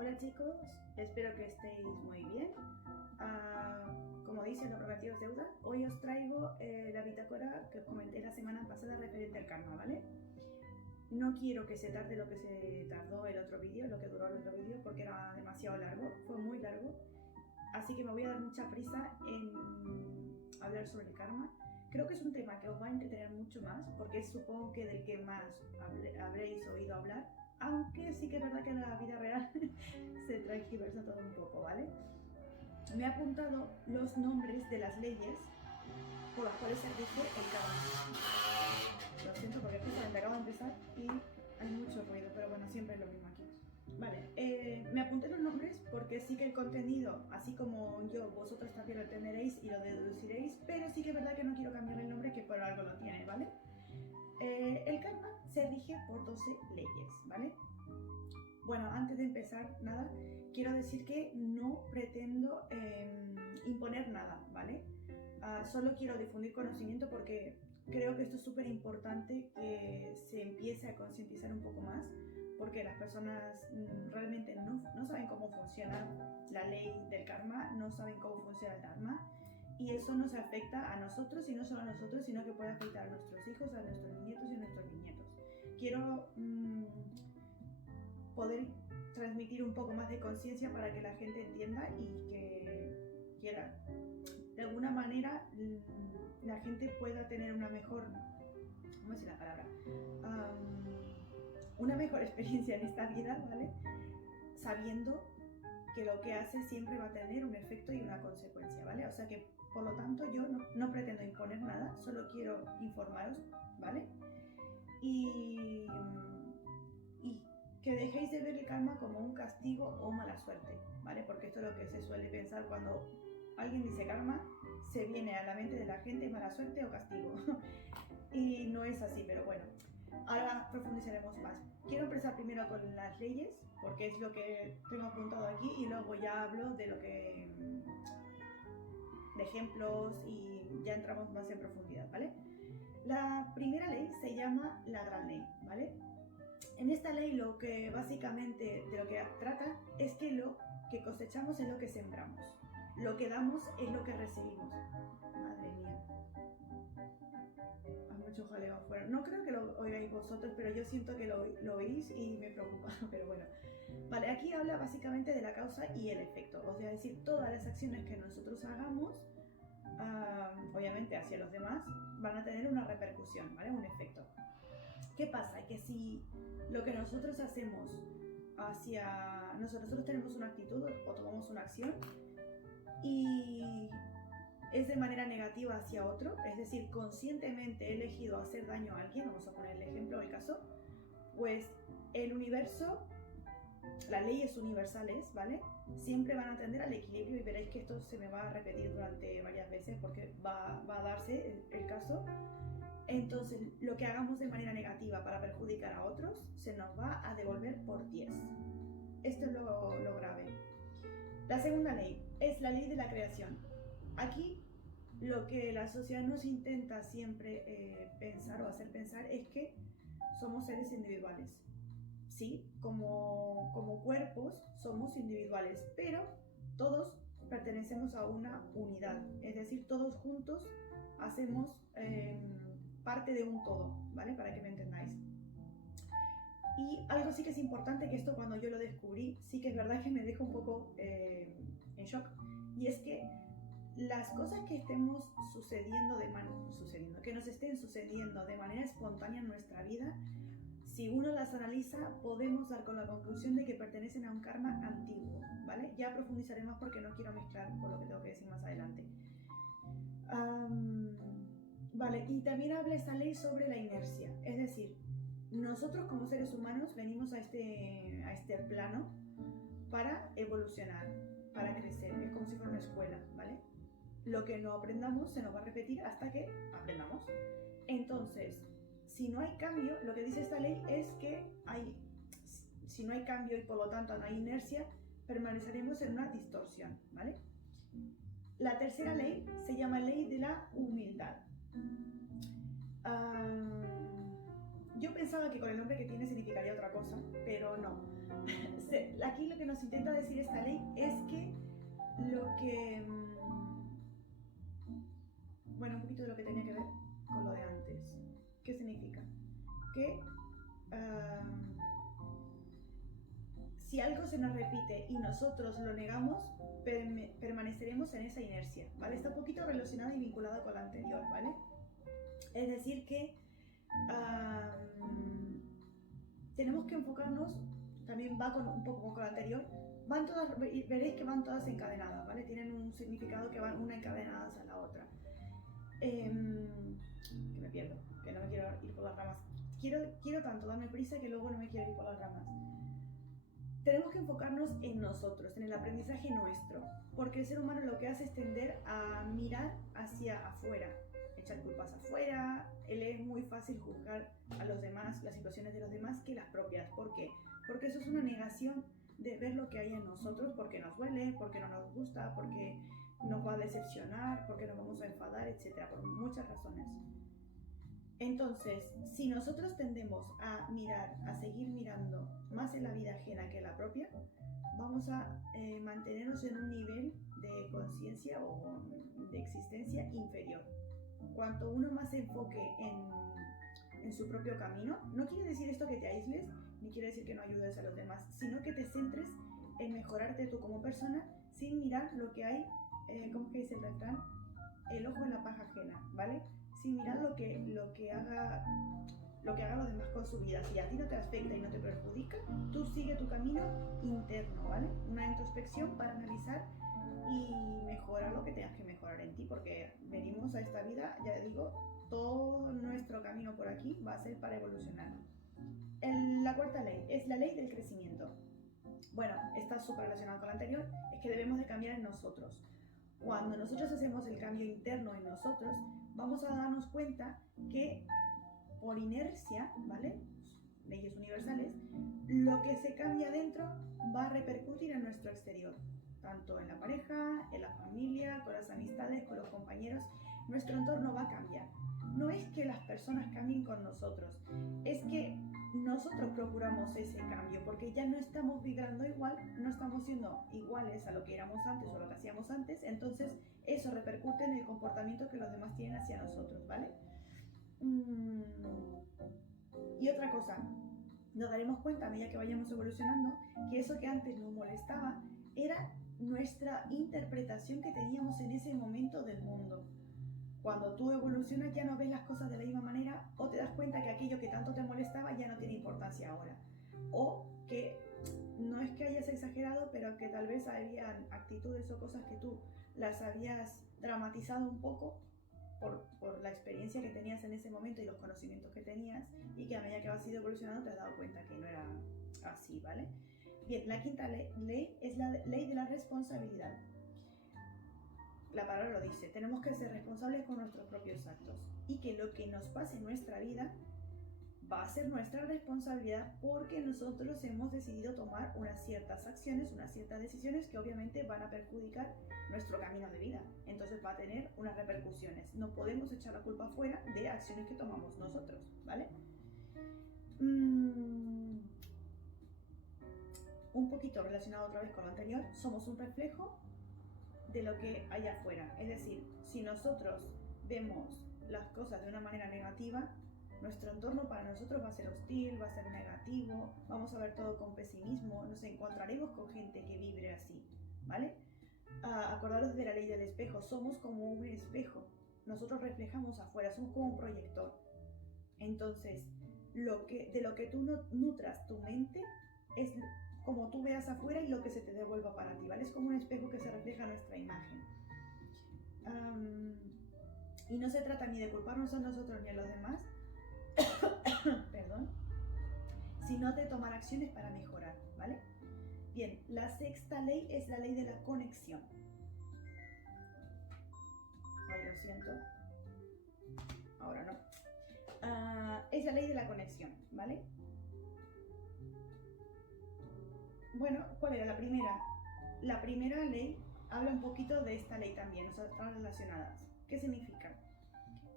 Hola chicos, espero que estéis muy bien. Como dice, lo prometido es deuda. Hoy os traigo la bitácora que os comenté la semana pasada referente al karma, ¿vale? No quiero que se tarde lo que se tardó el otro vídeo, lo que duró el otro vídeo, porque era demasiado largo, fue muy largo. Así que me voy a dar mucha prisa en hablar sobre el karma. Creo que es un tema que os va a entretener mucho más, porque es, supongo que del que más habréis oído hablar, aunque sí que es verdad que en la vida real se transgiversa todo un poco, ¿vale? Me he apuntado los nombres de las leyes por las cuales se rige el karma. Lo siento porque justamente acabo de empezar y hay mucho ruido, pero bueno, siempre es lo mismo aquí. Vale, me apunté los nombres porque sí que el contenido, así como yo, vosotros también lo entenderéis y lo deduciréis, pero sí que es verdad que no quiero cambiar el nombre, que por algo lo tiene, ¿vale? El karma se rige por 12 leyes, ¿vale? Bueno, antes de empezar, nada, quiero decir que no pretendo imponer nada, ¿vale? Solo quiero difundir conocimiento porque creo que esto es súper importante que se empiece a concientizar un poco más, porque las personas realmente no saben cómo funciona la ley del karma, no saben cómo funciona el dharma, y eso nos afecta a nosotros, y no solo a nosotros, sino que puede afectar a nuestros hijos, a nuestros nietos y a nuestros bisnietos. Quiero poder transmitir un poco más de conciencia para que la gente entienda y que quiera, de alguna manera, la gente pueda tener una mejor, ¿cómo es la palabra? Una mejor experiencia en esta vida, ¿vale? Sabiendo que lo que hace siempre va a tener un efecto y una consecuencia, ¿vale? O sea que, por lo tanto, yo no pretendo imponer nada, solo quiero informaros, ¿vale? Y que dejéis de ver el karma como un castigo o mala suerte, ¿vale? Porque esto es lo que se suele pensar cuando alguien dice karma, se viene a la mente de la gente mala suerte o castigo. Y no es así, pero bueno, ahora profundizaremos más. Quiero empezar primero con las leyes, porque es lo que tengo apuntado aquí, y luego ya hablo de lo que de ejemplos y ya entramos más en profundidad, ¿vale? La primera ley se llama la gran ley, ¿vale? En esta ley lo que básicamente de lo que trata es que lo que cosechamos es lo que sembramos, lo que damos es lo que recibimos. Madre mía, hay mucho jaleo afuera. No creo que lo oigáis vosotros, pero yo siento que lo oís y me preocupa, pero bueno. Vale, aquí habla básicamente de la causa y el efecto, o sea, es decir, todas las acciones que nosotros hagamos, obviamente hacia los demás, van a tener una repercusión, ¿vale? Un efecto. ¿Qué pasa? Que si lo que nosotros hacemos hacia... Nosotros tenemos una actitud o tomamos una acción y es de manera negativa hacia otro, es decir, conscientemente he elegido hacer daño a alguien, vamos a poner el ejemplo, el caso, pues el universo, las leyes universales, ¿vale? Siempre van a tender al equilibrio y veréis que esto se me va a repetir durante varias veces porque va a darse el caso. Entonces, lo que hagamos de manera negativa para perjudicar a otros se nos va a devolver por 10. Esto es lo grave. La segunda ley es la ley de la creación. Aquí lo que la sociedad nos intenta siempre pensar o hacer pensar es que somos seres individuales. Sí, como cuerpos somos individuales, pero todos pertenecemos a una unidad. Es decir, todos juntos hacemos parte de un todo, ¿vale? Para que me entendáis. Y algo sí que es importante, que esto cuando yo lo descubrí, sí que es verdad que me deja un poco en shock, y es que las cosas que estemos que nos estén sucediendo de manera espontánea en nuestra vida, si uno las analiza, podemos dar con la conclusión de que pertenecen a un karma antiguo, ¿vale? Ya profundizaré más porque no quiero mezclar con lo que tengo que decir más adelante. Vale, y también habla esta ley sobre la inercia, es decir, nosotros como seres humanos venimos a este plano para evolucionar, para crecer, es como si fuera una escuela, ¿vale? Lo que no aprendamos se nos va a repetir hasta que aprendamos. Entonces, si no hay cambio, lo que dice esta ley es que si no hay cambio y por lo tanto no hay inercia, permaneceremos en una distorsión, ¿vale? La tercera ley se llama ley de la humildad. Yo pensaba que con el nombre que tiene significaría otra cosa, pero no. Aquí lo que nos intenta decir esta ley es que bueno, un poquito de lo que tenía que ver con lo de antes. ¿Qué significa? Que si algo se nos repite y nosotros lo negamos, permaneceremos en esa inercia, ¿vale? Está un poquito relacionado y vinculado con lo anterior, ¿vale? Es decir que tenemos que enfocarnos, también va un poco con lo anterior, veréis que van todas encadenadas, ¿vale? Tienen un significado que van una encadenadas a la otra. Que me pierdo, que no me quiero ir por las ramas. Quiero tanto darme prisa que luego no me quiero ir por las ramas. Tenemos que enfocarnos en nosotros, en el aprendizaje nuestro, porque el ser humano lo que hace es tender a mirar hacia afuera, echar culpas afuera. Él es muy fácil juzgar a los demás, las situaciones de los demás, que las propias. ¿Por qué? Porque eso es una negación de ver lo que hay en nosotros, porque nos duele, porque no nos gusta, porque nos va a decepcionar, porque nos vamos a enfadar, etcétera, por muchas razones. Entonces, si nosotros tendemos a mirar, a seguir mirando más en la vida ajena que en la propia, vamos a mantenernos en un nivel de conciencia o de existencia inferior. Cuanto uno más se enfoque en su propio camino, no quiere decir esto que te aísles, ni quiere decir que no ayudes a los demás, sino que te centres en mejorarte tú como persona sin mirar lo que hay, ¿cómo que dice el refrán? El ojo en la paja ajena, ¿vale? Sin mirar lo que haga los demás con su vida. Si a ti no te afecta y no te perjudica, tú sigue tu camino interno, ¿vale? Una introspección para analizar y mejorar lo que tengas que mejorar en ti, porque venimos a esta vida, ya digo, todo nuestro camino por aquí va a ser para evolucionar. La cuarta ley es la ley del crecimiento. Bueno, está súper relacionado con la anterior, es que debemos de cambiar en nosotros. Cuando nosotros hacemos el cambio interno en nosotros, vamos a darnos cuenta que por inercia, ¿vale? Leyes universales, lo que se cambia dentro va a repercutir en nuestro exterior, tanto en la pareja, en la familia, con las amistades, con los compañeros. Nuestro entorno va a cambiar. No es que las personas cambien con nosotros, es que nosotros procuramos ese cambio, porque ya no estamos vibrando igual, no estamos siendo iguales a lo que éramos antes o lo que hacíamos antes, entonces eso repercute en el comportamiento que los demás tienen hacia nosotros, ¿vale? Y otra cosa, nos daremos cuenta a medida que vayamos evolucionando que eso que antes nos molestaba era nuestra interpretación que teníamos en ese momento del mundo. Cuando tú evolucionas ya no ves las cosas de la misma manera, o te das cuenta que aquello que tanto te molestaba ya no tiene importancia ahora, o que no es que hayas exagerado, pero que tal vez habían actitudes o cosas que tú las habías dramatizado un poco por la experiencia que tenías en ese momento y los conocimientos que tenías, y que a medida que vas evolucionando te has dado cuenta que no era así, ¿vale? Bien, la quinta ley es la ley de la responsabilidad. La palabra lo dice, tenemos que ser responsables con nuestros propios actos, y que lo que nos pase en nuestra vida va a ser nuestra responsabilidad, porque nosotros hemos decidido tomar unas ciertas acciones, unas ciertas decisiones que obviamente van a perjudicar nuestro camino de vida. Entonces va a tener unas repercusiones. No podemos echar la culpa fuera de acciones que tomamos nosotros, ¿vale? Un poquito relacionado otra vez con lo anterior, somos un reflejo de lo que hay afuera. Es decir, si nosotros vemos las cosas de una manera negativa, nuestro entorno para nosotros va a ser hostil, va a ser negativo, vamos a ver todo con pesimismo, nos encontraremos con gente que vibre así, ¿vale? Acordaros de la ley del espejo, somos como un espejo, nosotros reflejamos afuera, somos como un proyector. Entonces, de lo que tú nutras tu mente es como tú veas afuera y lo que se te devuelva para ti, ¿vale? Es como un espejo que se refleja nuestra imagen. Y no se trata ni de culparnos a nosotros ni a los demás, perdón, sino de tomar acciones para mejorar, ¿vale? Bien, la sexta ley es la ley de la conexión. Ay, lo siento. Ahora no. Es la ley de la conexión, ¿vale? Bueno, ¿cuál era la primera? La primera ley habla un poquito de esta ley también, o sea, están relacionadas. ¿Qué significa?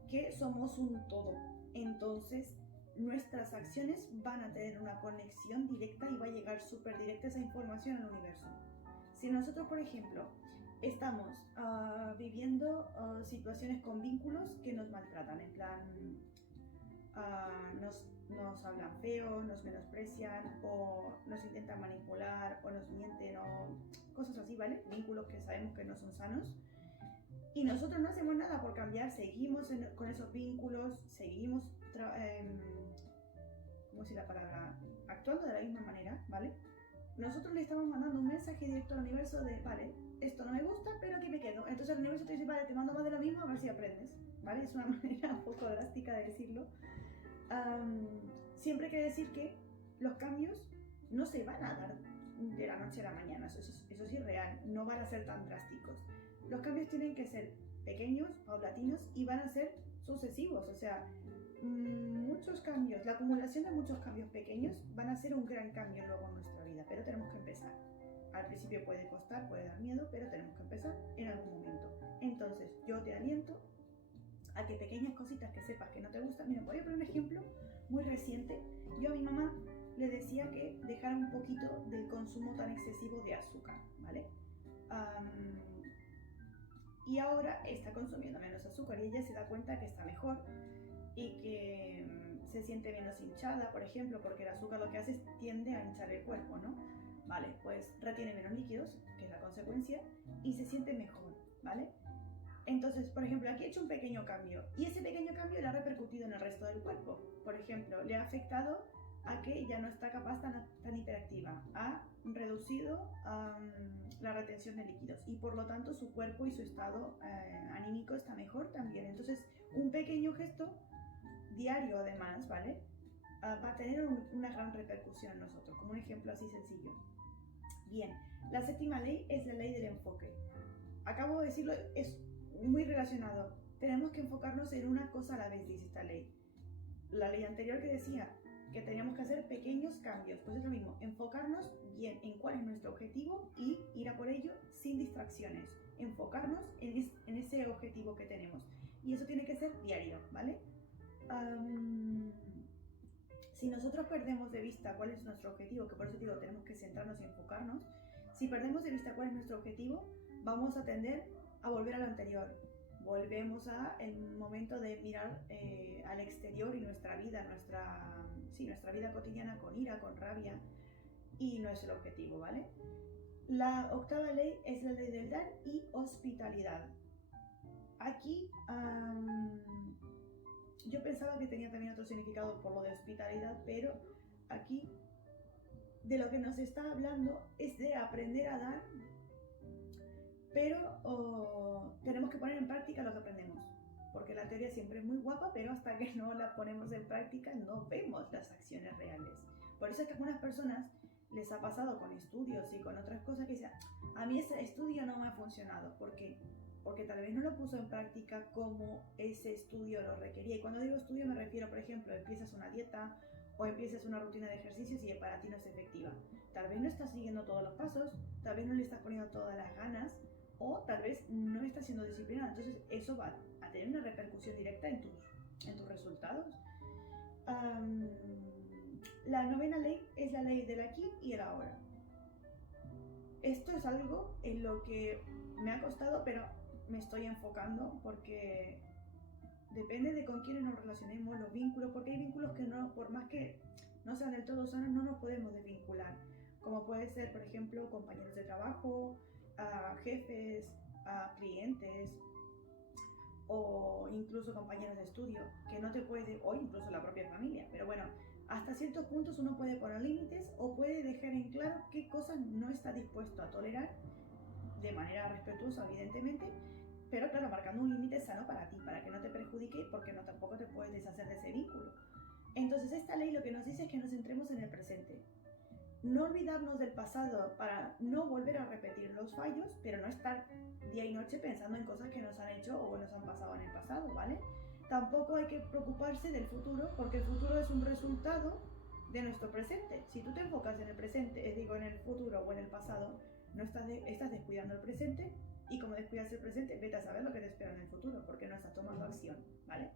Que somos un todo. Entonces, nuestras acciones van a tener una conexión directa y va a llegar súper directa esa información al universo. Si nosotros, por ejemplo, estamos viviendo situaciones con vínculos que nos maltratan, en plan, nos hablan feo, nos menosprecian o nos intentan manipular o nos mienten o cosas así, ¿vale? Vínculos que sabemos que no son sanos. Y nosotros no hacemos nada por cambiar, seguimos con esos vínculos, seguimos, ¿cómo decir la palabra? Actuando de la misma manera, ¿vale? Nosotros le estamos mandando un mensaje directo al universo de, vale, esto no me gusta, pero aquí me quedo. Entonces el universo te dice, vale, te mando más de lo mismo, a ver si aprendes, ¿vale? Es una manera un poco drástica de decirlo. Siempre hay que decir que los cambios no se van a dar de la noche a la mañana, eso es irreal, no van a ser tan drásticos. Los cambios tienen que ser pequeños, paulatinos y van a ser sucesivos, o sea, muchos cambios, la acumulación de muchos cambios pequeños van a ser un gran cambio luego en nuestra vida, pero tenemos que empezar. Al principio puede costar, puede dar miedo, pero tenemos que empezar en algún momento. Entonces, yo te aliento a que pequeñas cositas que sepas que no te gustan. Mira, voy a poner un ejemplo muy reciente. Yo a mi mamá le decía que dejara un poquito del consumo tan excesivo de azúcar, ¿vale? Y ahora está consumiendo menos azúcar y ella se da cuenta que está mejor y que se siente menos hinchada, por ejemplo, porque el azúcar lo que hace es tiende a hinchar el cuerpo, ¿no? Vale, pues retiene menos líquidos, que es la consecuencia, y se siente mejor, ¿vale? Entonces, por ejemplo, aquí he hecho un pequeño cambio y ese pequeño cambio le ha repercutido en el resto del cuerpo. Por ejemplo, le ha afectado a que ya no está capaz tan hiperactiva, ha reducido la retención de líquidos y por lo tanto su cuerpo y su estado anímico está mejor también. Entonces, un pequeño gesto diario además, ¿vale? Va a tener una gran repercusión en nosotros, como un ejemplo así sencillo. Bien, la séptima ley es la ley del enfoque. Acabo de decirlo, es muy relacionado. Tenemos que enfocarnos en una cosa a la vez, dice esta ley. La ley anterior que decía que teníamos que hacer pequeños cambios, pues es lo mismo, enfocarnos bien en cuál es nuestro objetivo y ir a por ello sin distracciones, enfocarnos en ese objetivo que tenemos y eso tiene que ser diario, ¿vale? Si nosotros perdemos de vista cuál es nuestro objetivo, que por eso digo, tenemos que centrarnos y enfocarnos, si perdemos de vista cuál es nuestro objetivo, vamos a tender a volver a lo anterior. Volvemos a el momento de mirar al exterior y nuestra vida, nuestra vida cotidiana con ira, con rabia, y no es el objetivo, ¿vale? La octava ley es la ley del dar y hospitalidad. Aquí yo pensaba que tenía también otro significado por lo de hospitalidad, pero aquí de lo que nos está hablando es de aprender a dar, pero tenemos que poner en práctica lo que aprendemos, porque la teoría siempre es muy guapa, pero hasta que no la ponemos en práctica no vemos las acciones reales. Por eso es que a algunas personas les ha pasado con estudios y con otras cosas que dicen, a mí ese estudio no me ha funcionado. ¿Por qué? Porque tal vez no lo puso en práctica como ese estudio lo requería. Y cuando digo estudio me refiero, por ejemplo, empiezas una dieta o empiezas una rutina de ejercicios y para ti no es efectiva. Tal vez no estás siguiendo todos los pasos, tal vez no le estás poniendo todas las ganas o tal vez no estás siendo disciplinado. Entonces eso va a tener una repercusión directa en tus resultados. La novena ley es la ley del aquí y el ahora. Esto es algo en lo que me ha costado, pero me estoy enfocando porque depende de con quiénes nos relacionemos, los vínculos, porque hay vínculos que no, por más que no sean del todo sanos, no nos podemos desvincular. Como puede ser, por ejemplo, compañeros de trabajo, jefes, clientes o incluso compañeros de estudio, que no te puedes, o incluso la propia familia. Pero bueno, hasta ciertos puntos uno puede poner límites o puede dejar en claro qué cosas no está dispuesto a tolerar de manera respetuosa, evidentemente, pero claro, marcando un límite sano para ti, para que no te perjudique, porque no tampoco te puedes deshacer de ese vínculo. Entonces esta ley lo que nos dice es que nos centremos en el presente. No olvidarnos del pasado para no volver a repetir los fallos, pero no estar día y noche pensando en cosas que nos han hecho o nos han pasado en el pasado, ¿vale? Tampoco hay que preocuparse del futuro, porque el futuro es un resultado de nuestro presente. Si tú te enfocas en el presente, digo en el futuro o en el pasado, no estás descuidando el presente, y como descuidas el presente, vete a saber lo que te espera en el futuro, porque no estás tomando acción, ¿vale?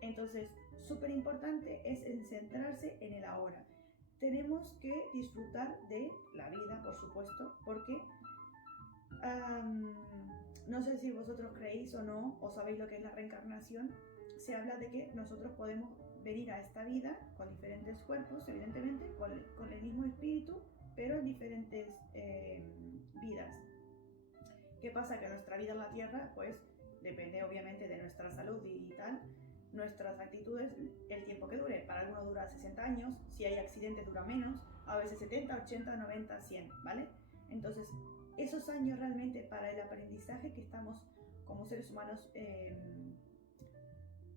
Entonces, súper importante es en centrarse en el ahora. Tenemos que disfrutar de la vida, por supuesto, porque no sé si vosotros creéis o no, o sabéis lo que es la reencarnación. Se habla de que nosotros podemos venir a esta vida con diferentes cuerpos, evidentemente, con el mismo espíritu, pero en diferentes vidas. ¿Qué pasa? Que nuestra vida en la Tierra, pues, depende obviamente de nuestra salud y tal, nuestras actitudes, el tiempo que dure. Para algunos dura 60 años, si hay accidentes dura menos, a veces 70, 80, 90, 100, ¿vale? Entonces, esos años realmente para el aprendizaje que estamos como seres humanos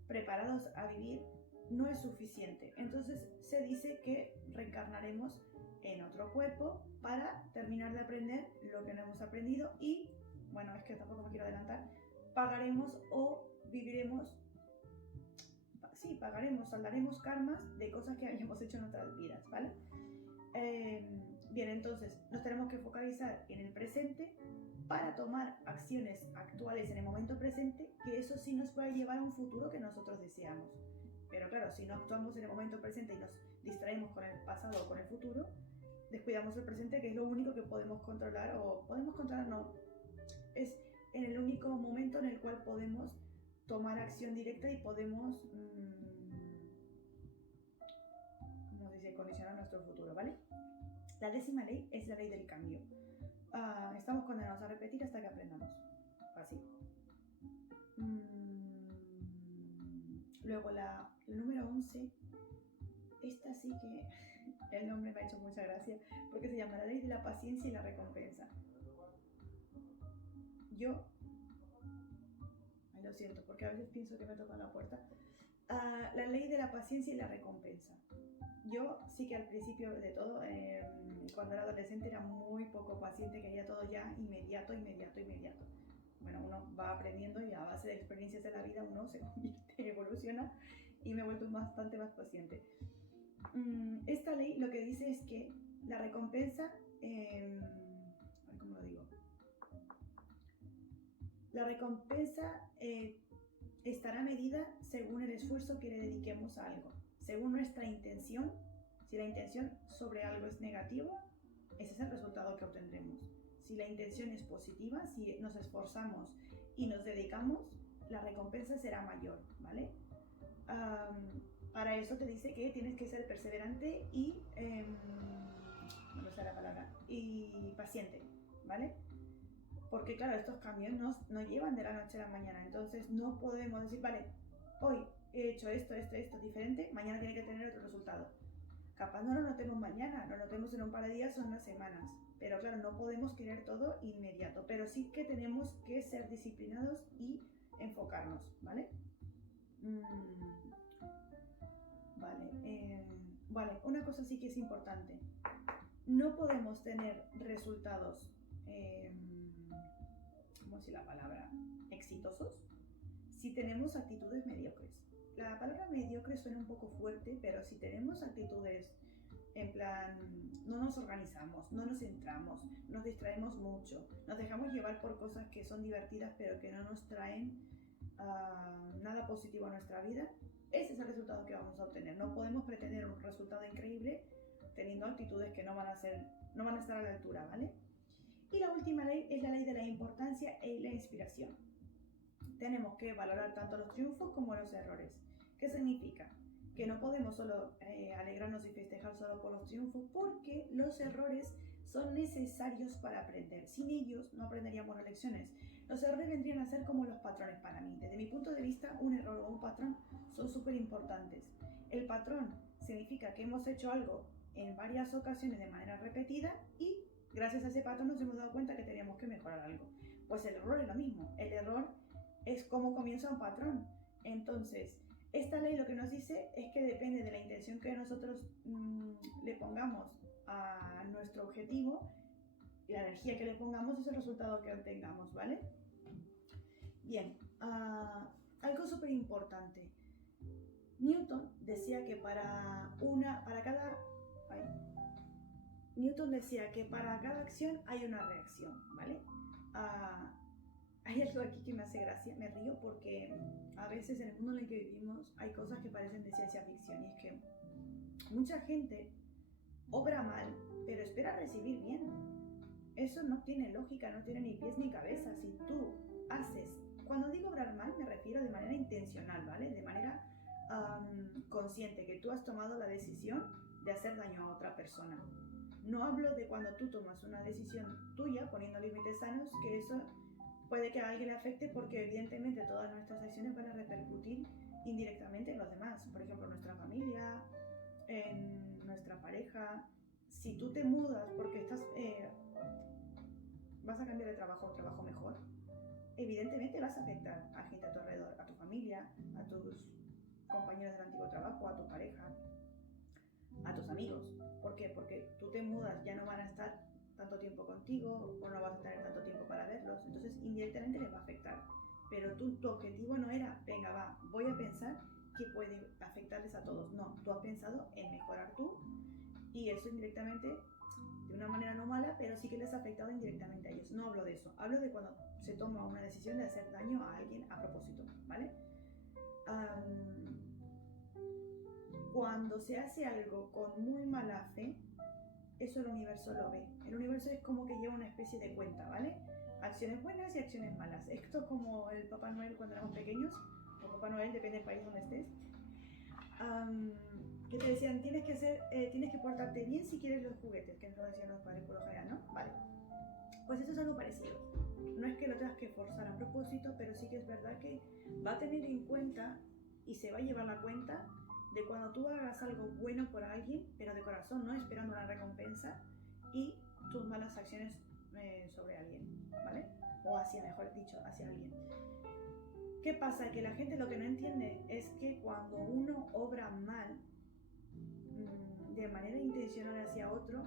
preparados a vivir no es suficiente. Entonces se dice que reencarnaremos en otro cuerpo para terminar de aprender lo que no hemos aprendido y, bueno, es que tampoco me quiero adelantar, pagaremos o viviremos, sí, pagaremos, saldaremos karmas de cosas que hayamos hecho en otras vidas, ¿vale? Bien, entonces nos tenemos que focalizar en el presente para tomar acciones actuales en el momento presente, que eso sí nos puede llevar a un futuro que nosotros deseamos. Pero claro, si no actuamos en el momento presente y nos distraemos con el pasado o con el futuro, descuidamos el presente, que es lo único que podemos controlar, o podemos controlar, no, es en el único momento en el cual podemos tomar acción directa y podemos, ¿cómo se dice?, condicionar nuestro futuro, ¿vale? La 10ª ley es la ley del cambio. Estamos condenados a repetir hasta que aprendamos. Así. Luego la número 11. Esta sí que el nombre me ha hecho mucha gracia porque se llama la ley de la paciencia y la recompensa. Yo, lo siento porque a veces pienso que me tocan la puerta. La ley de la paciencia y la recompensa. Yo sí que al principio de todo, cuando era adolescente, era muy poco paciente, quería todo ya inmediato. Bueno, uno va aprendiendo y a base de experiencias de la vida uno se convierte, evoluciona y me he vuelto bastante más paciente. Esta ley lo que dice es que la recompensa, ¿cómo lo digo? La recompensa estará medida según el esfuerzo que le dediquemos a algo. Según nuestra intención, si la intención sobre algo es negativa, ese es el resultado que obtendremos. Si la intención es positiva, si nos esforzamos y nos dedicamos, la recompensa será mayor, ¿vale? Para eso te dice que tienes que ser perseverante y, no sé la palabra, y paciente, ¿vale? Porque claro, estos cambios no llevan de la noche a la mañana, entonces no podemos decir, vale, hoy he hecho esto diferente, mañana tiene que tener otro resultado. Capaz no lo notemos mañana, lo notemos en un par de días o en unas semanas, pero claro, no podemos querer todo inmediato, pero sí que tenemos que ser disciplinados y enfocarnos, ¿vale? Vale, una cosa sí que es importante, no podemos tener resultados, ¿cómo decir la palabra?, exitosos, si tenemos actitudes mediocres. La palabra mediocre suena un poco fuerte, pero si tenemos actitudes en plan, no nos organizamos, no nos centramos, nos distraemos mucho, nos dejamos llevar por cosas que son divertidas pero que no nos traen nada positivo a nuestra vida, ese es el resultado que vamos a obtener. No podemos pretender un resultado increíble teniendo actitudes que no van a estar a la altura, ¿vale? Y la última ley es la ley de la importancia y la inspiración. Tenemos que valorar tanto los triunfos como los errores. ¿Qué significa? Que no podemos solo alegrarnos y festejar solo por los triunfos, porque los errores son necesarios para aprender. Sin ellos no aprenderíamos las lecciones. Los errores vendrían a ser como los patrones para mí. Desde mi punto de vista, un error o un patrón son súper importantes. El patrón significa que hemos hecho algo en varias ocasiones de manera repetida y gracias a ese patrón nos hemos dado cuenta que teníamos que mejorar algo. Pues el error es lo mismo. El error es como comienza un patrón. Entonces, esta ley lo que nos dice es que depende de la intención que nosotros le pongamos a nuestro objetivo y la energía que le pongamos es el resultado que obtengamos, ¿vale? Bien, algo súper importante. Newton decía que para cada acción hay una reacción, ¿vale? hay algo aquí que me hace gracia, me río porque a veces en el mundo en el que vivimos hay cosas que parecen de ciencia ficción y es que mucha gente obra mal, pero espera recibir bien. Eso no tiene lógica, no tiene ni pies ni cabeza. Si tú haces, cuando digo obrar mal me refiero de manera intencional, ¿vale? De manera consciente, que tú has tomado la decisión de hacer daño a otra persona. No hablo de cuando tú tomas una decisión tuya poniendo límites sanos, que eso puede que a alguien le afecte porque evidentemente todas nuestras acciones van a repercutir indirectamente en los demás. Por ejemplo, nuestra familia, en nuestra pareja. Si tú te mudas porque vas a cambiar de trabajo a un trabajo mejor, evidentemente vas a afectar a gente a tu alrededor, a tu familia, a tus compañeros del antiguo trabajo, a tu pareja, a tus amigos. ¿Por qué? Porque tú te mudas, ya no van a estar tanto tiempo contigo o no vas a tener tanto tiempo para verlos, entonces indirectamente les va a afectar. Pero tu objetivo no era, venga, va, voy a pensar que puede afectarles a todos. No, tú has pensado en mejorar tú y eso indirectamente, de una manera no mala, pero sí que les ha afectado indirectamente a ellos. No hablo de eso, hablo de cuando se toma una decisión de hacer daño a alguien a propósito, ¿vale? Cuando se hace algo con muy mala fe, eso el universo lo ve. El universo es como que lleva una especie de cuenta, ¿vale? Acciones buenas y acciones malas. Esto es como el Papá Noel cuando éramos pequeños, o Papá Noel, depende del país donde estés, que te decían, tienes que portarte bien si quieres los juguetes, que nos lo decían los padres por lo general, ¿no? Vale. Pues eso es algo parecido. No es que lo tengas que forzar a propósito, pero sí que es verdad que va a tener en cuenta y se va a llevar la cuenta de cuando tú hagas algo bueno por alguien, pero de corazón, no esperando una recompensa, y tus malas acciones sobre alguien, ¿vale? O mejor dicho, hacia alguien. ¿Qué pasa? Que la gente lo que no entiende es que cuando uno obra mal de manera intencional hacia otro,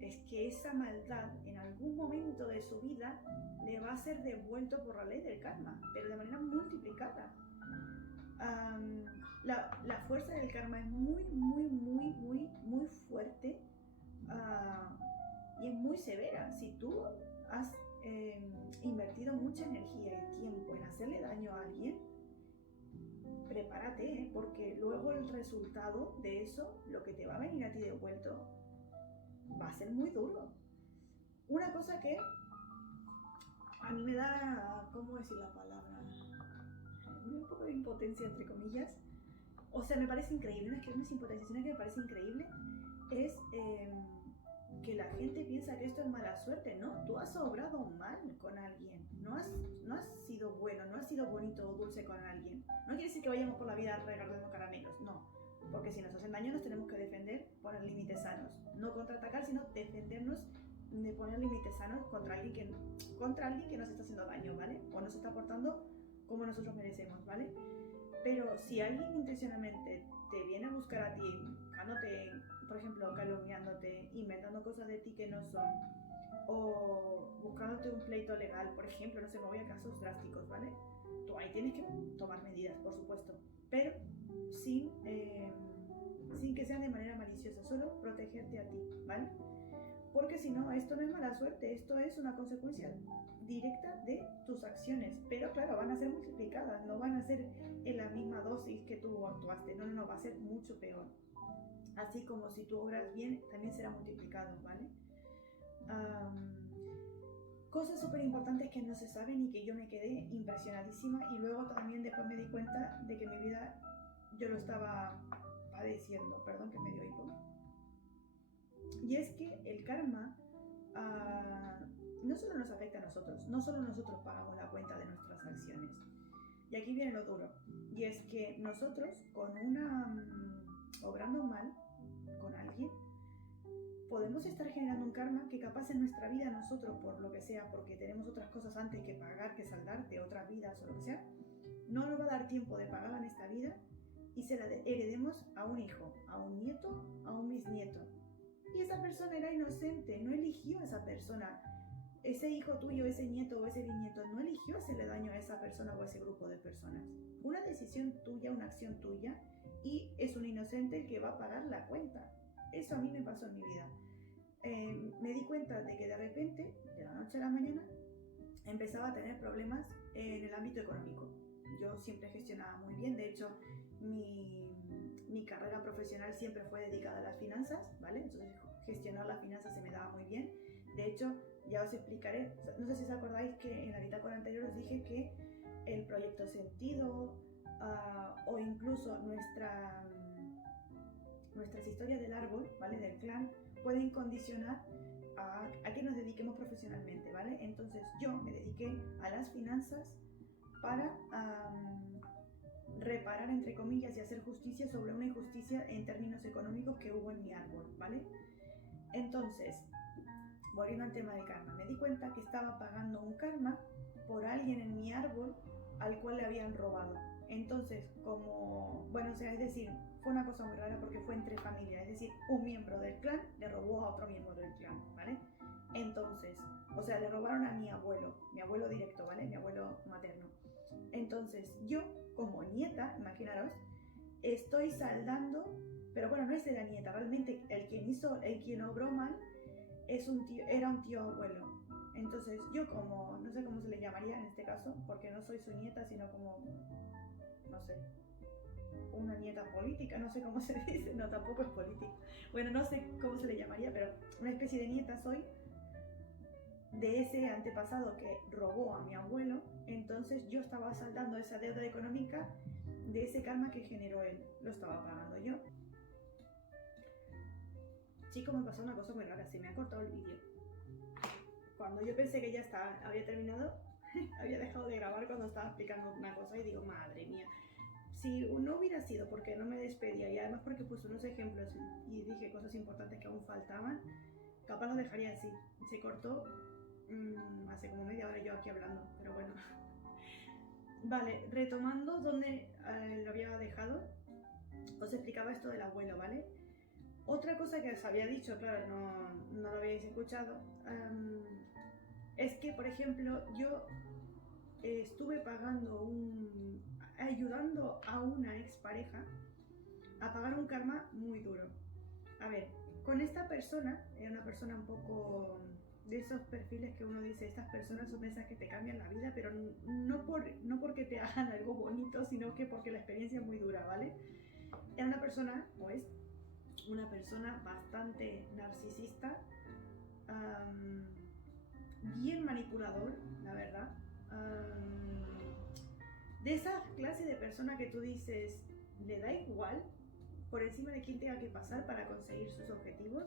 es que esa maldad en algún momento de su vida le va a ser devuelto por la ley del karma, pero de manera multiplicada. La fuerza del karma es muy fuerte y es muy severa. Si tú has invertido mucha energía y tiempo en hacerle daño a alguien, prepárate, porque luego el resultado de eso, lo que te va a venir a ti devuelto, va a ser muy duro. Una cosa que a mí me da, ¿cómo decir la palabra? Un poco de impotencia, entre comillas. O sea, me parece increíble, no es que no es impotencia, sino que me parece increíble, es que la gente piensa que esto es mala suerte, ¿no? Tú has obrado mal con alguien, no has sido bueno, no has sido bonito o dulce con alguien. No quiere decir que vayamos por la vida regalando caramelos, no. Porque si nos hacen daño nos tenemos que defender, poner límites sanos. No contraatacar, sino defendernos de poner límites sanos contra alguien que nos está haciendo daño, ¿vale? O nos está portando como nosotros merecemos, ¿vale? Pero si alguien intencionalmente te viene a buscar a ti, buscándote, por ejemplo, calumniándote, inventando cosas de ti que no son, o buscándote un pleito legal, por ejemplo, no sé, me voy a casos drásticos, ¿vale? Tú ahí tienes que tomar medidas, por supuesto, pero sin que sean de manera maliciosa, solo protegerte a ti, ¿vale? Porque si no, esto no es mala suerte, esto es una consecuencia directa de tus acciones, pero claro, van a ser multiplicadas, no van a ser en la misma dosis que tú actuaste, no, va a ser mucho peor. Así como si tú obras bien, también será multiplicado, ¿vale? Cosas súper importantes que no se saben y que yo me quedé impresionadísima, y luego también después me di cuenta de que mi vida yo lo estaba padeciendo, perdón que me dio hipo. Y es que el karma no solo nos afecta a nosotros, no solo nosotros pagamos la cuenta de nuestras acciones. Y aquí viene lo duro, y es que nosotros obrando mal con alguien, podemos estar generando un karma que capaz en nuestra vida nosotros, por lo que sea, porque tenemos otras cosas antes que pagar, que saldar de otras vidas o lo que sea, no nos va a dar tiempo de pagarla en esta vida y se la heredemos a un hijo, a un nieto, a un bisnieto. Y esa persona era inocente, no eligió a esa persona. Ese hijo tuyo, ese nieto o ese bisnieto no eligió hacerle daño a esa persona o a ese grupo de personas. Una decisión tuya, una acción tuya, y es un inocente el que va a pagar la cuenta. Eso a mí me pasó en mi vida. Me di cuenta de que de repente, de la noche a la mañana, empezaba a tener problemas en el ámbito económico. Yo siempre gestionaba muy bien, de hecho mi carrera profesional siempre fue dedicada a las finanzas, ¿vale? Entonces gestionar las finanzas se me daba muy bien. De hecho, ya os explicaré, no sé si os acordáis que en la bitácora anterior os dije que el proyecto Sentido o incluso nuestras historias del árbol, ¿vale? Del clan, pueden condicionar a que nos dediquemos profesionalmente, ¿vale? Entonces yo me dediqué a las finanzas para reparar, entre comillas, y hacer justicia sobre una injusticia en términos económicos que hubo en mi árbol, ¿vale? Entonces, volviendo al tema del karma, me di cuenta que estaba pagando un karma por alguien en mi árbol al cual le habían robado. Entonces, es decir, fue una cosa muy rara porque fue entre familias, es decir, un miembro del clan le robó a otro miembro del clan, ¿vale? Entonces, le robaron a mi abuelo directo, ¿vale? Mi abuelo materno. Entonces, yo, como nieta, imaginaros, estoy saldando, pero bueno, no es de la nieta, realmente el quien obró mal era un tío abuelo. Entonces, yo como, no sé cómo se le llamaría en este caso, porque no soy su nieta, sino como, no sé, una nieta política, no sé cómo se dice, no, tampoco es política. Bueno, no sé cómo se le llamaría, pero una especie de nieta soy de ese antepasado que robó a mi abuelo. Entonces yo estaba saldando esa deuda económica de ese karma que generó él, lo estaba pagando yo. Chicos, me pasó una cosa muy rara, se me ha cortado el vídeo. Cuando yo pensé que ya había terminado, había dejado de grabar cuando estaba explicando una cosa y digo, madre mía, si no hubiera sido porque no me despedía y además porque puse unos ejemplos y dije cosas importantes que aún faltaban, capaz lo dejaría así. Se cortó hace como media hora yo aquí hablando, pero bueno. Vale, retomando donde lo había dejado, os explicaba esto del abuelo, ¿vale? Otra cosa que os había dicho, claro, no lo habíais escuchado, es que, por ejemplo, yo estuve ayudando a una expareja a pagar un karma muy duro. A ver, con esta persona, era una persona un poco de esos perfiles que uno dice, estas personas son esas que te cambian la vida, pero no porque te hagan algo bonito, sino que porque la experiencia es muy dura, ¿vale? Era una persona, o es una persona bastante narcisista, bien manipulador, la verdad. De esa clase de persona que tú dices, le da igual por encima de quién tenga que pasar para conseguir sus objetivos.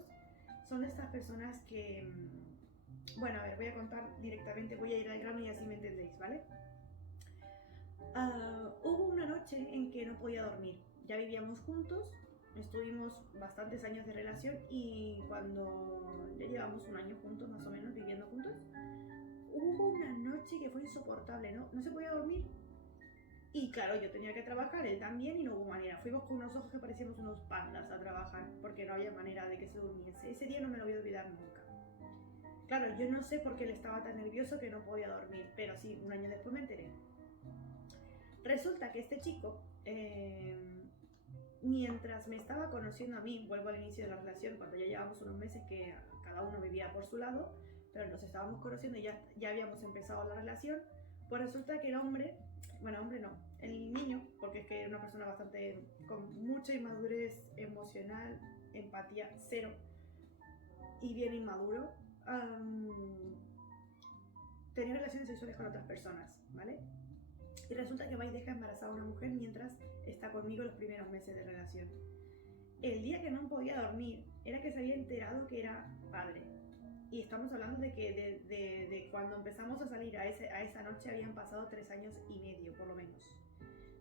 Son estas personas que, bueno, a ver, voy a contar directamente, voy a ir al grano y así me entendéis, ¿vale? Hubo una noche en que no podía dormir. Ya vivíamos juntos, estuvimos bastantes años de relación y cuando ya llevamos un año juntos, más o menos, viviendo juntos, hubo una noche que fue insoportable, ¿no? No se podía dormir. Y claro, yo tenía que trabajar, él también, y no hubo manera. Fuimos con unos ojos que parecíamos unos pandas a trabajar, porque no había manera de que se durmiese. Ese día no me lo voy a olvidar nunca. Claro, yo no sé por qué él estaba tan nervioso que no podía dormir, pero sí, un año después me enteré. Resulta que este chico, mientras me estaba conociendo a mí, vuelvo al inicio de la relación, cuando ya llevábamos unos meses que cada uno vivía por su lado, pero nos estábamos conociendo y ya habíamos empezado la relación, pues resulta que el hombre no, el niño, porque es que era una persona con mucha inmadurez emocional, empatía cero y bien inmaduro, tenía relaciones sexuales con otras personas, ¿vale? Y resulta que va y deja embarazada a una mujer mientras está conmigo los primeros meses de relación. El día que no podía dormir era que se había enterado que era padre. Y estamos hablando de que de cuando empezamos a salir a esa noche habían pasado 3 años y medio, por lo menos.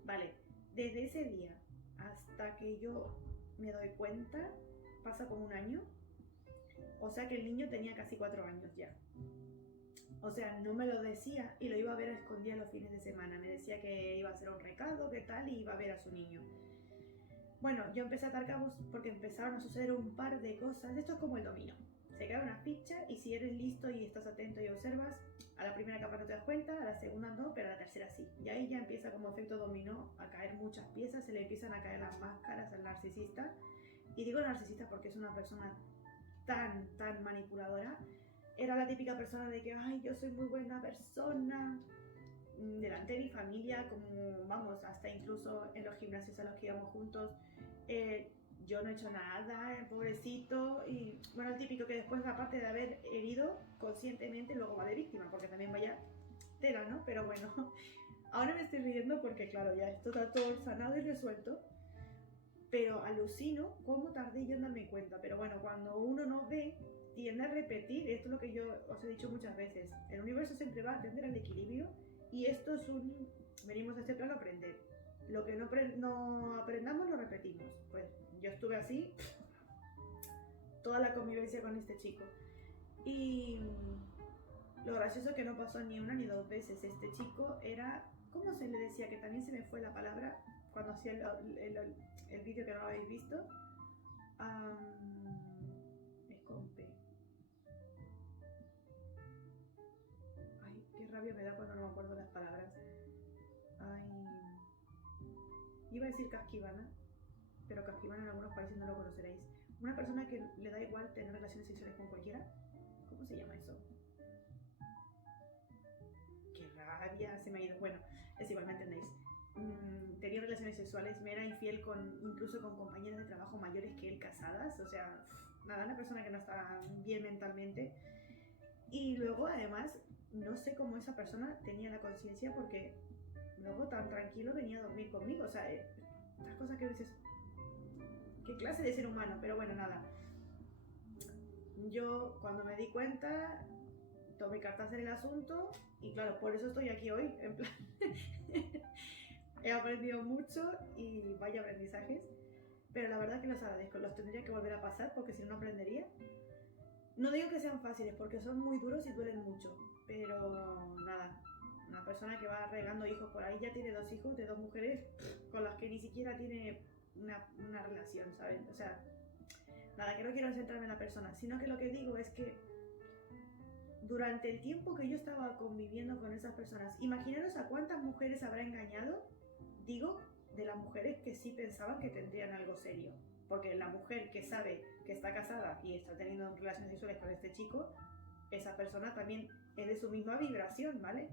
Vale, desde ese día hasta que yo me doy cuenta, pasa como un año. O sea que el niño tenía casi 4 años ya. O sea, no me lo decía y lo iba a ver a escondidas los fines de semana. Me decía que iba a hacer un recado, qué tal, y iba a ver a su niño. Bueno, yo empecé a atar cabos porque empezaron a suceder un par de cosas. Esto es como el dominó. Se cae una ficha y si eres listo y estás atento y observas, a la primera capa no te das cuenta, a la segunda no, pero a la tercera sí. Y ahí ya empieza como efecto dominó a caer muchas piezas, se le empiezan a caer las máscaras al narcisista. Y digo narcisista porque es una persona tan manipuladora era la típica persona de que, ay, yo soy muy buena persona, delante de mi familia, como, vamos, hasta incluso en los gimnasios a los que íbamos juntos, yo no he hecho nada, pobrecito, y bueno, el típico que después, aparte de haber herido conscientemente, luego va de víctima, porque también vaya tela, ¿no? Pero bueno, ahora me estoy riendo porque, claro, ya esto está todo sanado y resuelto, pero alucino cómo tardé yo en darme cuenta, pero bueno, cuando uno no ve, tiende a repetir, esto es lo que yo os he dicho muchas veces, el universo siempre va a tender al equilibrio y esto es venimos a este plano a aprender. Lo que no aprendamos lo repetimos. Pues yo estuve así toda la convivencia con este chico. Y lo gracioso es que no pasó ni una ni dos veces. Este chico era, ¿cómo se le decía? Que también se me fue la palabra cuando hacía el vídeo que no lo habéis visto. Es con P. Ay, qué rabia me da cuando no me acuerdo las palabras. Ay, iba a decir casquivana, pero casquivana en algunos países no lo conoceréis. Una persona que le da igual tener relaciones sexuales con cualquiera. ¿Cómo se llama eso? Qué rabia, se me ha ido. Bueno, es igual, me entendéis. Tenía relaciones sexuales, me era infiel incluso con compañeras de trabajo mayores que él, casadas. O sea, nada, una persona que no está bien mentalmente. Y luego, además, no sé cómo esa persona tenía la conciencia porque luego tan tranquilo venía a dormir conmigo. O sea, estas cosas que dices, ¿qué clase de ser humano? Pero bueno, nada. Yo cuando me di cuenta, tomé cartas en el asunto y claro, por eso estoy aquí hoy. En plan, he aprendido mucho y vaya aprendizajes. Pero la verdad que los agradezco, los tendría que volver a pasar porque si no, no aprendería. No digo que sean fáciles porque son muy duros y duelen mucho, pero nada, una persona que va regando hijos por ahí ya tiene 2 hijos de 2 mujeres con las que ni siquiera tiene una relación, ¿sabes? O sea, nada, que no quiero centrarme en la persona, sino que lo que digo es que durante el tiempo que yo estaba conviviendo con esas personas, imaginaros a cuántas mujeres habrá engañado, digo, de las mujeres que sí pensaban que tendrían algo serio. Porque la mujer que sabe que está casada y está teniendo relaciones sexuales con este chico, esa persona también es de su misma vibración, ¿vale?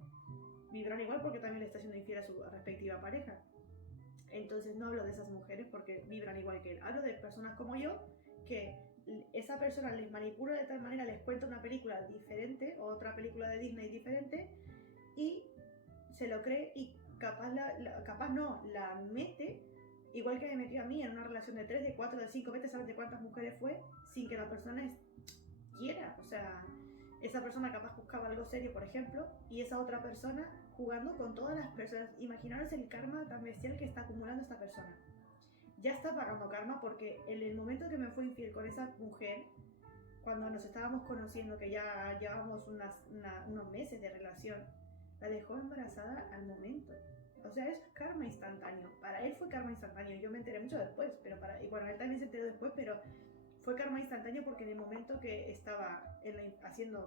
Vibran igual porque también le está siendo infiel a su respectiva pareja. Entonces no hablo de esas mujeres porque vibran igual que él. Hablo de personas como yo que esa persona les manipula de tal manera, les cuenta una película diferente o otra película de Disney diferente y se lo cree y capaz no, la mete igual que me metió a mí en una relación de 3, de 4, de 5, vete a saber de cuántas mujeres fue, sin que la persona quiera. O sea, esa persona capaz buscaba algo serio, por ejemplo, y esa otra persona jugando con todas las personas. Imaginaros el karma tan bestial que está acumulando esta persona. Ya está pagando karma porque en el momento que me fue infiel con esa mujer, cuando nos estábamos conociendo, que ya llevábamos unos meses de relación, la dejó embarazada al momento. O sea, es karma instantáneo. Para él fue karma instantáneo. Yo me enteré mucho después, y bueno, él también se enteró después, pero fue karma instantáneo porque en el momento que estaba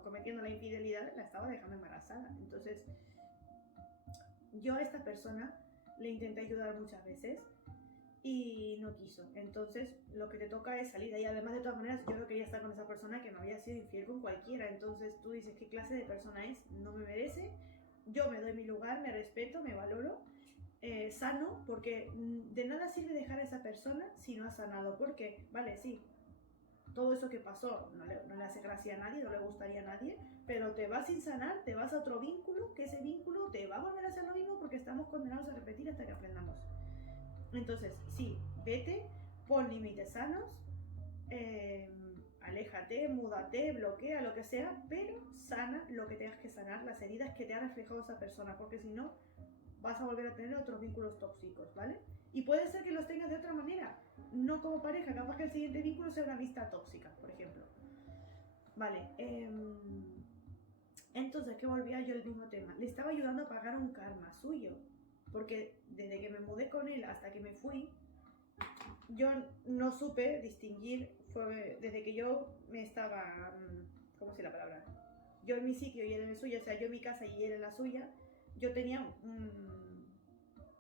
cometiendo la infidelidad, la estaba dejando embarazada. Entonces, yo a esta persona le intenté ayudar muchas veces y no quiso. Entonces, lo que te toca es salir de ahí. Además, de todas maneras, yo no quería estar con esa persona que no había sido infiel con cualquiera. Entonces, tú dices, ¿qué clase de persona es? No me merece. Yo me doy mi lugar, me respeto, me valoro, sano, porque de nada sirve dejar a esa persona si no ha sanado. Porque, vale, sí, todo eso que pasó no le hace gracia a nadie, no le gustaría a nadie, pero te vas sin sanar, te vas a otro vínculo, que ese vínculo te va a volver a hacer lo mismo porque estamos condenados a repetir hasta que aprendamos. Entonces, sí, vete, pon límites sanos, aléjate, múdate, bloquea, lo que sea, pero sana lo que tengas que sanar, las heridas que te ha reflejado esa persona, porque si no, vas a volver a tener otros vínculos tóxicos, ¿vale? Y puede ser que los tengas de otra manera, no como pareja, capaz que el siguiente vínculo sea una amistad tóxica, por ejemplo. Vale, entonces, que volvía yo al mismo tema, le estaba ayudando a pagar un karma suyo, porque desde que me mudé con él hasta que me fui, yo no supe distinguir, fue desde que yo me estaba, ¿cómo se la palabra? Yo en mi sitio y él en el suyo, o sea, yo en mi casa y él en la suya, yo tenía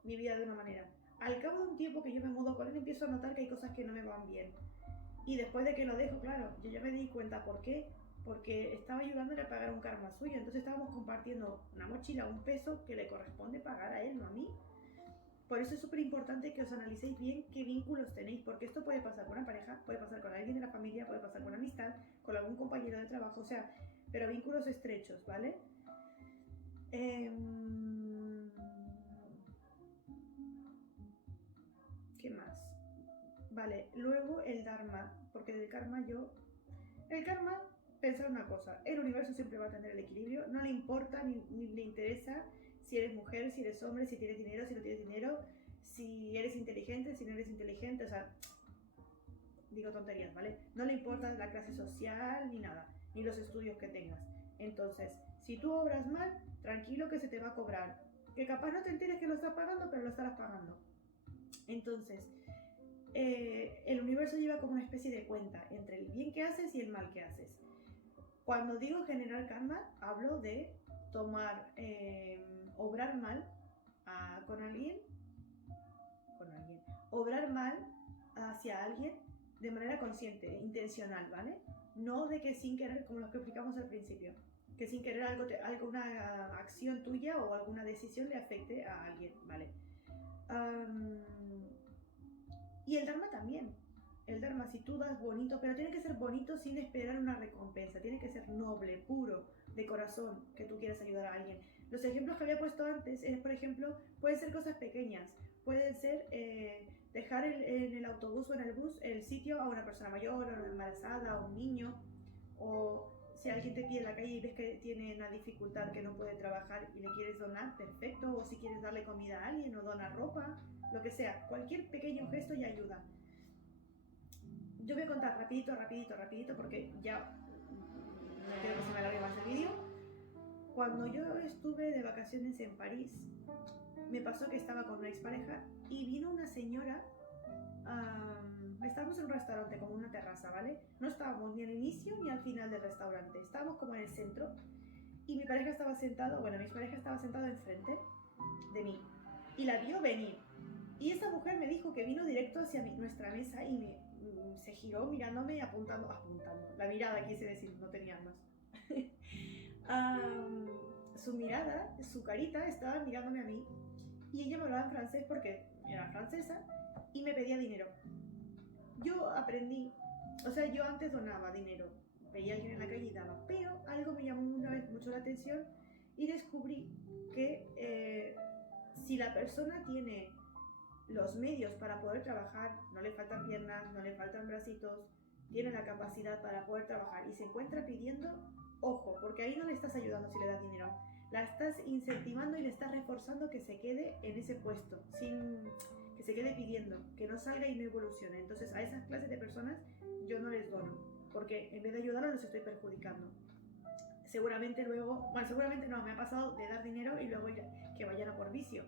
mi vida de una manera. Al cabo de un tiempo que yo me mudo con él, empiezo a notar que hay cosas que no me van bien. Y después de que lo dejo, claro, yo ya me di cuenta por qué. porque estaba ayudándole a pagar un karma suyo, entonces estábamos compartiendo una mochila, un peso que le corresponde pagar a él, no a mí. Por eso es súper importante que os analicéis bien qué vínculos tenéis, porque esto puede pasar con una pareja, puede pasar con alguien de la familia, puede pasar con una amistad, con algún compañero de trabajo, o sea, pero vínculos estrechos, ¿vale? ¿Qué más? Vale, luego el Dharma, porque del karma el karma, pensar una cosa, el universo siempre va a tener el equilibrio, no le importa ni le interesa si eres mujer, si eres hombre, si tienes dinero, si no tienes dinero, si eres inteligente, si no eres inteligente, o sea, digo tonterías, ¿vale? No le importa la clase social ni nada, ni los estudios que tengas. Entonces, si tú obras mal, tranquilo que se te va a cobrar. Que capaz no te enteres que lo estás pagando, pero lo estarás pagando. Entonces, el universo lleva como una especie de cuenta entre el bien que haces y el mal que haces. Cuando digo generar karma, hablo de tomar, obrar mal con alguien, obrar mal hacia alguien de manera consciente, intencional, ¿vale? No de que sin querer, como lo que explicamos al principio, que sin querer alguna acción tuya o alguna decisión le afecte a alguien, ¿vale? Y el Dharma también. El Dharma, si tú das bonito, pero tiene que ser bonito sin esperar una recompensa, tiene que ser noble, puro, de corazón, que tú quieras ayudar a alguien. Los ejemplos que había puesto antes, por ejemplo, pueden ser cosas pequeñas, pueden ser dejar en el autobús o en el bus el sitio a una persona mayor, a una embarazada, a un niño, o si alguien te pide en la calle y ves que tiene una dificultad, que no puede trabajar y le quieres donar, perfecto, o si quieres darle comida a alguien o donar ropa, lo que sea, cualquier pequeño gesto ya ayuda. Yo voy a contar rapidito, porque ya no quiero que se me alargue más el vídeo. Cuando yo estuve de vacaciones en París, me pasó que estaba con una expareja y vino una señora. Estábamos en un restaurante, como una terraza, ¿vale? No estábamos ni al inicio ni al final del restaurante, estábamos como en el centro y mi pareja estaba sentado, bueno, mi pareja estaba sentado enfrente de mí y la vio venir. Y esa mujer me dijo que vino directo hacia nuestra mesa y se giró mirándome y apuntando. La mirada quise decir, no tenía más. Su mirada, su carita estaba mirándome a mí y ella me hablaba en francés porque era francesa y me pedía dinero. Yo aprendí, o sea, yo antes donaba dinero, veía a alguien en la calle y daba, pero algo me llamó una vez mucho la atención y descubrí que si la persona tiene los medios para poder trabajar, no le faltan piernas, no le faltan bracitos, tiene la capacidad para poder trabajar y se encuentra pidiendo, ojo, porque ahí no le estás ayudando si le das dinero, la estás incentivando y le estás reforzando que se quede en ese puesto, que se quede pidiendo, que no salga y no evolucione. Entonces a esas clases de personas yo no les dono, porque en vez de ayudarlos los estoy perjudicando. Seguramente luego, bueno, seguramente no, me ha pasado de dar dinero y luego que vayan a por vicio,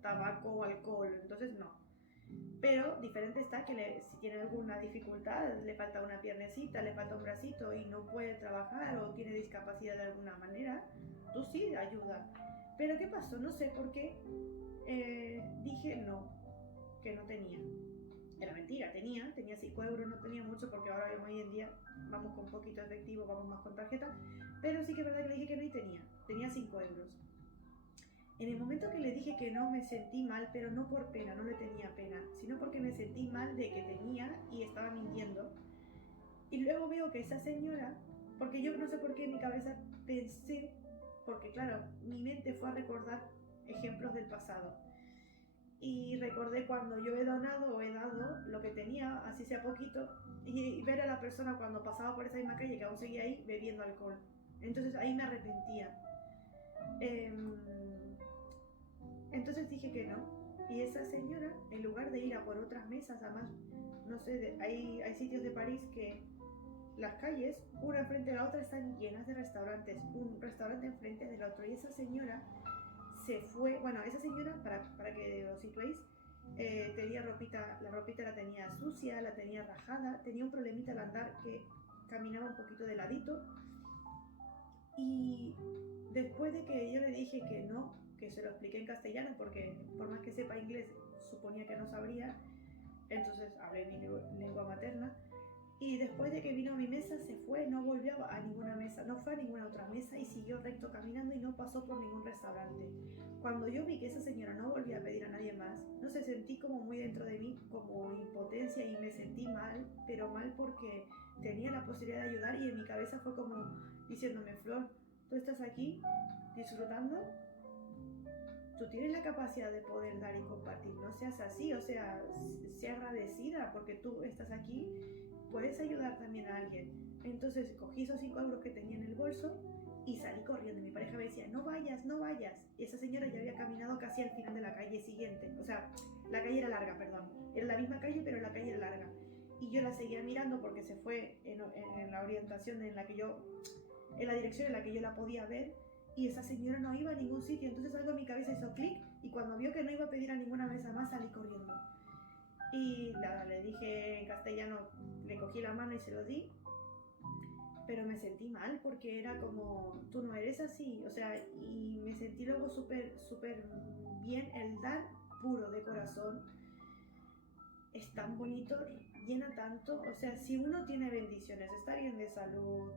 tabaco o alcohol, entonces no. Pero diferente está que si tiene alguna dificultad, le falta una piernecita, le falta un bracito y no puede trabajar o tiene discapacidad de alguna manera, tú sí ayuda. Pero ¿qué pasó? No sé por qué dije no, que no tenía. Era mentira, tenía 5 euros, no tenía mucho porque ahora hoy en día vamos con poquito efectivo, vamos más con tarjeta, pero sí que es verdad que le dije que no y tenía 5 euros. En el momento que le dije que no me sentí mal, pero no por pena, no le tenía pena, sino porque me sentí mal de que tenía y estaba mintiendo. Y luego veo que esa señora, porque yo no sé por qué en mi cabeza pensé, porque claro, mi mente fue a recordar ejemplos del pasado. Y recordé cuando yo he donado o he dado lo que tenía, así sea poquito, y ver a la persona cuando pasaba por esa misma calle que aún seguía ahí bebiendo alcohol. Entonces ahí me arrepentía. Entonces dije que no. Y esa señora, en lugar de ir a por otras mesas, además, no sé, hay sitios de París que las calles, una enfrente de la otra, están llenas de restaurantes, un restaurante enfrente del otro. Y esa señora se fue, bueno, esa señora, para que os situéis, tenía la ropita la tenía sucia, la tenía rajada, tenía un problemita al andar que caminaba un poquito de ladito. Y después de que yo le dije que no, que se lo expliqué en castellano porque por más que sepa inglés suponía que no sabría, entonces hablé mi lengua materna, Y después de que vino a mi mesa se fue, no volvió a ninguna mesa, no fue a ninguna otra mesa y siguió recto caminando y no pasó por ningún restaurante. Cuando yo vi que esa señora no volvía a pedir a nadie más, no sé, sentí como muy dentro de mí como impotencia y me sentí mal, pero mal porque tenía la posibilidad de ayudar y en mi cabeza fue como diciéndome, Flor, tú estás aquí disfrutando, tú tienes la capacidad de poder dar y compartir, no seas así, o sea, sea agradecida porque tú estás aquí, puedes ayudar también a alguien. Entonces cogí esos 5 euros que tenía en el bolso y salí corriendo. Mi pareja me decía, no vayas, no vayas. Y esa señora ya había caminado casi al final de la calle siguiente, o sea, la calle era larga, perdón, era la misma calle pero la calle era larga. Y yo la seguía mirando porque se fue en la orientación en la que yo, en la dirección en la que yo la podía ver y esa señora no iba a ningún sitio. Entonces algo en mi cabeza hizo clic y cuando vio que no iba a pedir a ninguna mesa más salí corriendo. Y nada, le dije en castellano, le cogí la mano y se lo di, pero me sentí mal porque era como, tú no eres así, o sea, y me sentí luego súper bien el dar puro de corazón. Es tan bonito, llena tanto, o sea, si uno tiene bendiciones, está bien de salud,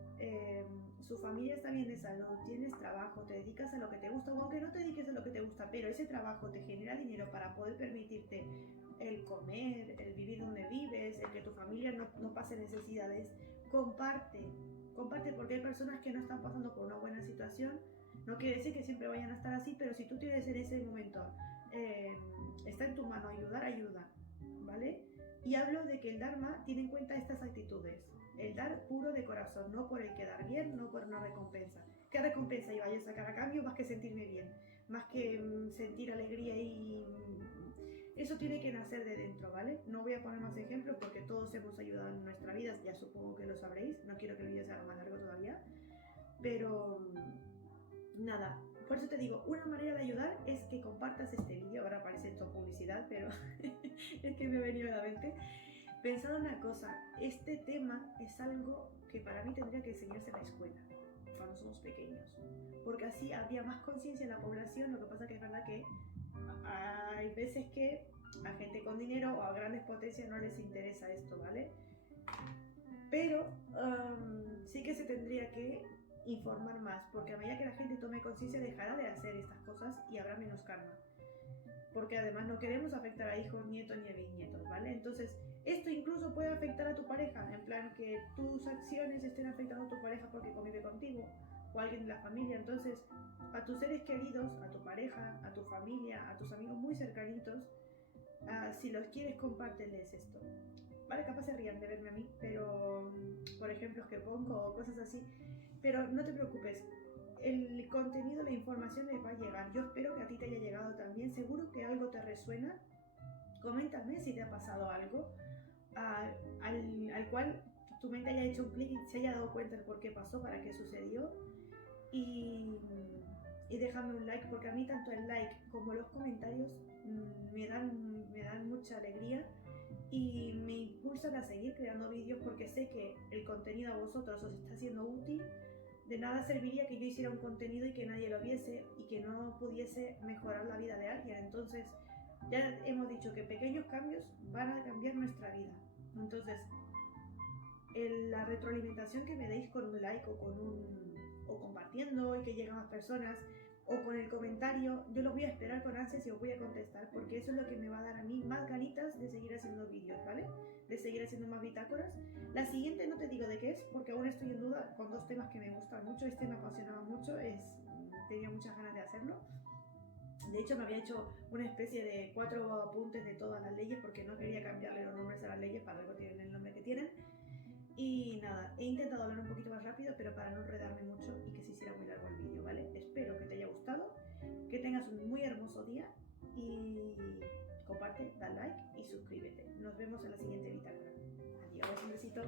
su familia está bien de salud, tienes trabajo, te dedicas a lo que te gusta, o aunque no te dediques a lo que te gusta, pero ese trabajo te genera dinero para poder permitirte el comer, el vivir donde vives, el que tu familia no pase necesidades, comparte porque hay personas que no están pasando por una buena situación, no quiere decir que siempre vayan a estar así, pero si tú tienes en ese momento, está en tu mano ayudar, ayuda. ¿Vale? Y hablo de que el Dharma tiene en cuenta estas actitudes. El dar puro de corazón, no por el quedar bien, no por una recompensa. ¿Qué recompensa iba yo a sacar a cambio más que sentirme bien? Más que sentir alegría y... Eso tiene que nacer de dentro, ¿vale? No voy a poner más ejemplos porque todos hemos ayudado en nuestra vida, ya supongo que lo sabréis. No quiero que el vídeo se haga más largo todavía. Pero nada, por eso te digo, una manera de ayudar es que compartas este vídeo. Ahora parece esto publicidad, pero es que me ha venido a la mente. Pensad una cosa, este tema es algo que para mí tendría que enseñarse en la escuela, cuando somos pequeños. Porque así habría más conciencia en la población, lo que pasa que es verdad que hay veces que a gente con dinero o a grandes potencias no les interesa esto, ¿vale? Pero sí que se tendría que informar más, porque a medida que la gente tome conciencia dejará de hacer estas cosas y habrá menos karma. Porque además no queremos afectar a hijos, nietos ni a bisnietos, ¿vale? Entonces, esto incluso puede afectar a tu pareja, en plan que tus acciones estén afectando a tu pareja porque convive contigo, o a alguien de la familia. Entonces, a tus seres queridos, a tu pareja, a tu familia, a tus amigos muy cercanitos, si los quieres, compárteles esto. Vale, capaz se rían de verme a mí, pero por ejemplos que pongo o cosas así. Pero no te preocupes, el contenido, la información les va a llegar. Yo espero que a ti te haya llegado también. Seguro que algo te resuena. Coméntame si te ha pasado algo al cual tu mente haya hecho un clic y se haya dado cuenta de por qué pasó, para qué sucedió. Y déjame un like, porque a mí tanto el like como los comentarios me dan mucha alegría y me impulsan a seguir creando vídeos, porque sé que el contenido a vosotros os está siendo útil. De nada serviría que yo hiciera un contenido y que nadie lo viese y que no pudiese mejorar la vida de alguien. Entonces, ya hemos dicho que pequeños cambios van a cambiar nuestra vida. Entonces, la retroalimentación que me deis con un like o compartiendo y que lleguen más personas, o con el comentario, yo lo voy a esperar con ansias y os voy a contestar, porque eso es lo que me va a dar a mí más ganitas de seguir haciendo vídeos, ¿vale? De seguir haciendo más bitácoras. La siguiente no te digo de qué es, porque aún estoy en duda con 2 temas que me gustan mucho. Este me apasionaba mucho, tenía muchas ganas de hacerlo. De hecho, me había hecho una especie de 4 apuntes de todas las leyes, porque no quería cambiarle los nombres a las leyes, para algo tienen el nombre que tienen. Y nada, he intentado hablar un poquito más rápido, pero para no enredarme mucho y que se hiciera muy largo el vídeo, ¿vale? Espero que te haya gustado, que tengas un muy hermoso día y comparte, da like y suscríbete. Nos vemos en la siguiente bitácora. Adiós, un besito.